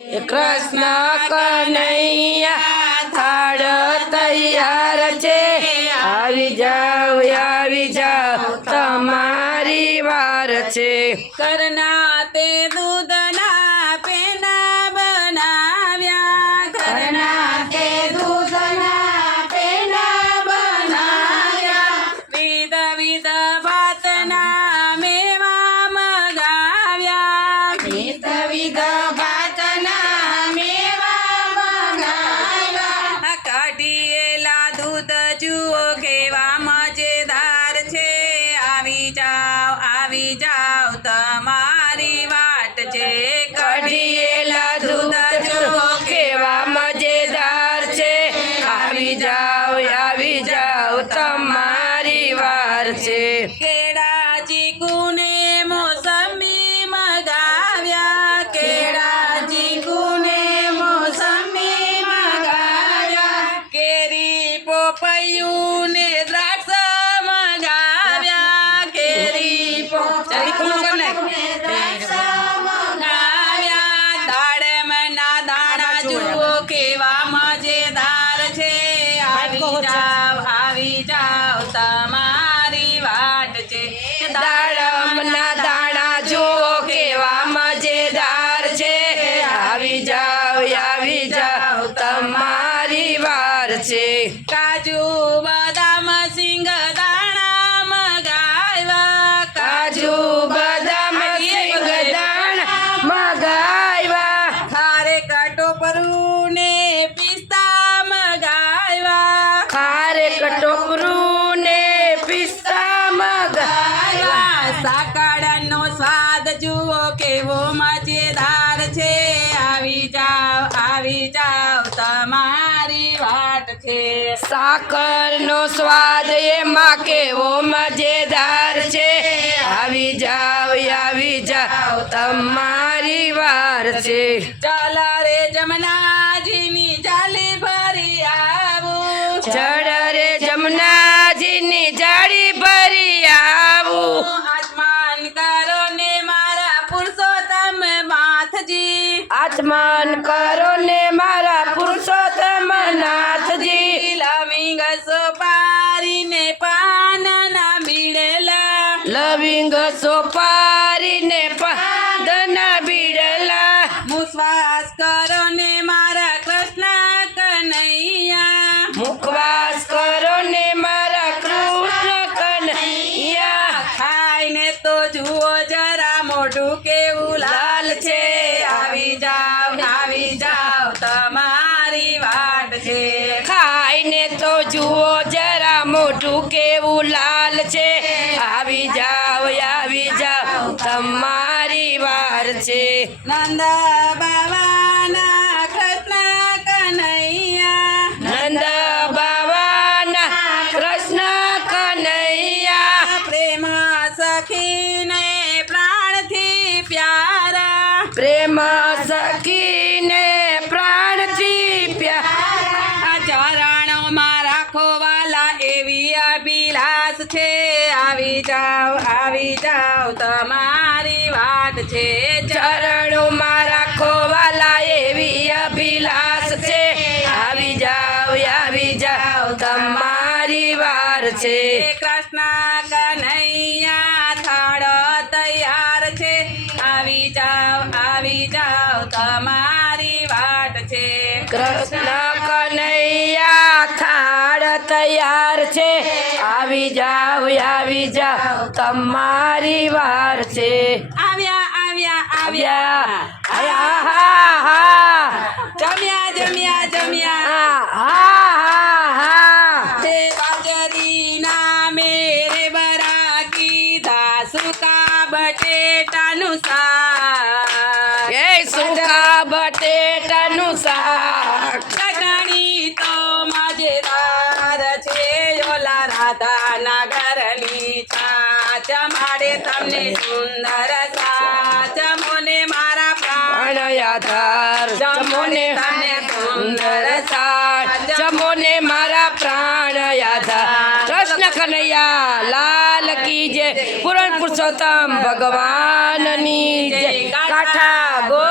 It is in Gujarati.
कृष्ण कन्हैया थाड़ तैयार छे आवी जाओ तमारी वार छे। करना ते दूधना पेना बनाव्या करना ते दूधना पेना बनाव्या विध विध भातना मेवा मगाव्या विध विध भातना मेवा मंगाव्या काढिયેલા दूध जुओ केवा मजेदार छे આવી જાઓ તમારી વાટ છે कढिયેલા दूध जुओ केवा मजेदार छे आवी जाओ तमारी वार छे। કેળા ચીકુ ને મોસંબી મગાવ્યા કેળા ચીકુ ને મોસંબી મંગાવ્યા કેરી પોપૈયું ને દ્રાક્ષ મગાવ્યા કેરી ચાલી ખુલ્લું કર નાખ મગાવ્યા દાડમના દાણા જુઓ કેવા મજેદાર છે આવી જાઓ તમારી વાટ છે દાડમના દાણા જુઓ કેવા મजेदार છે આવી જાઓ તમારી વાર છે। કાજુ બદામ સિંગ દાણા મગાવ્યા કાજુ બદામ સિંગદાણા મગાવ્યા ખારે કટોપરું ને પિસ્તા મગાવ્યા ખારેક ટોપરું ને પિસ્તા મગાવ્યા સાકળનો સ્વાદ જુઓ કેવો મજેદાર છે આવી જાઓ તમારી વાટ છે સાકરનો સ્વાદ એમાં કેવો મજેદાર છે આવી જાઓ તમારી વાર છે। ચાલ રે જમનાજીની જાલી ભરી આવું જળ રે જમનાજીની જાળી ભરી આવું આચમાન કરો ને મારા પુરુષોત્તમ નાથજી આચમન કરો ને મારા પુરુષોત્તમ નાથજી લવિંગ સોપારી ને પાનના બીડેલા લવિંગ સોપારી ને પાદના બીડલા મુશ્વાસ કરો ને મારા કૃષ્ણ કનૈયા મુખવાસ કરો ને મારા કૃષ્ણ કનૈયા ખાઈને તો જુઓ જરા મોઢું કેવું લાલ છે આવી જાઓ તમારી વાટ છે ખાઈને તો જુઓ જરા મોઢું કેવું લાલ છે આવી જાઓ તમારી વાર છે। નંદ બાવાના કૃષ્ણ કનૈયા નંદ બાવાના કૃષ્ણ કનૈયા પ્રેમ સખીને પ્રાણથી પ્યારા પ્રેમ સખીને પ્રાણથી પ્યારા ચરણોમાં રાખો વાલા એવી અભિલાષ છે આવી જાઓ તમારી વાટ છે ચરણોમાં રાખો વાલા એવી અભિલાષ છે આવી જાઓ તમારી વાર છે। કૃષ્ણ કનૈયા થાળ તૈયાર છે આવી જાઓ તમારી વાટ છે કૃષ્ણ કનૈયા થાળ તૈયાર છે આવી જાઓ તમારી વાર છે। આવ્યા આવ્યા હા જમ્યા હા બાજરીના મેરે બરા કીધા સુકા બટેટાનું શાક એ સુકા બટેટાનું શાક ચટણી તો મજેદાર છે ઓલા રાધાના ઘરની છાચ માડે તમને સુંદર સાચ મને મારા પ્રાણ આધાર જમોને તમને સુંદર સાર જમોને મારા પ્રાણ આધાર કૃષ્ણ કનૈયા લાલ की जय पूर्ण पुरुषोत्तम भगवान नी जय काठा गो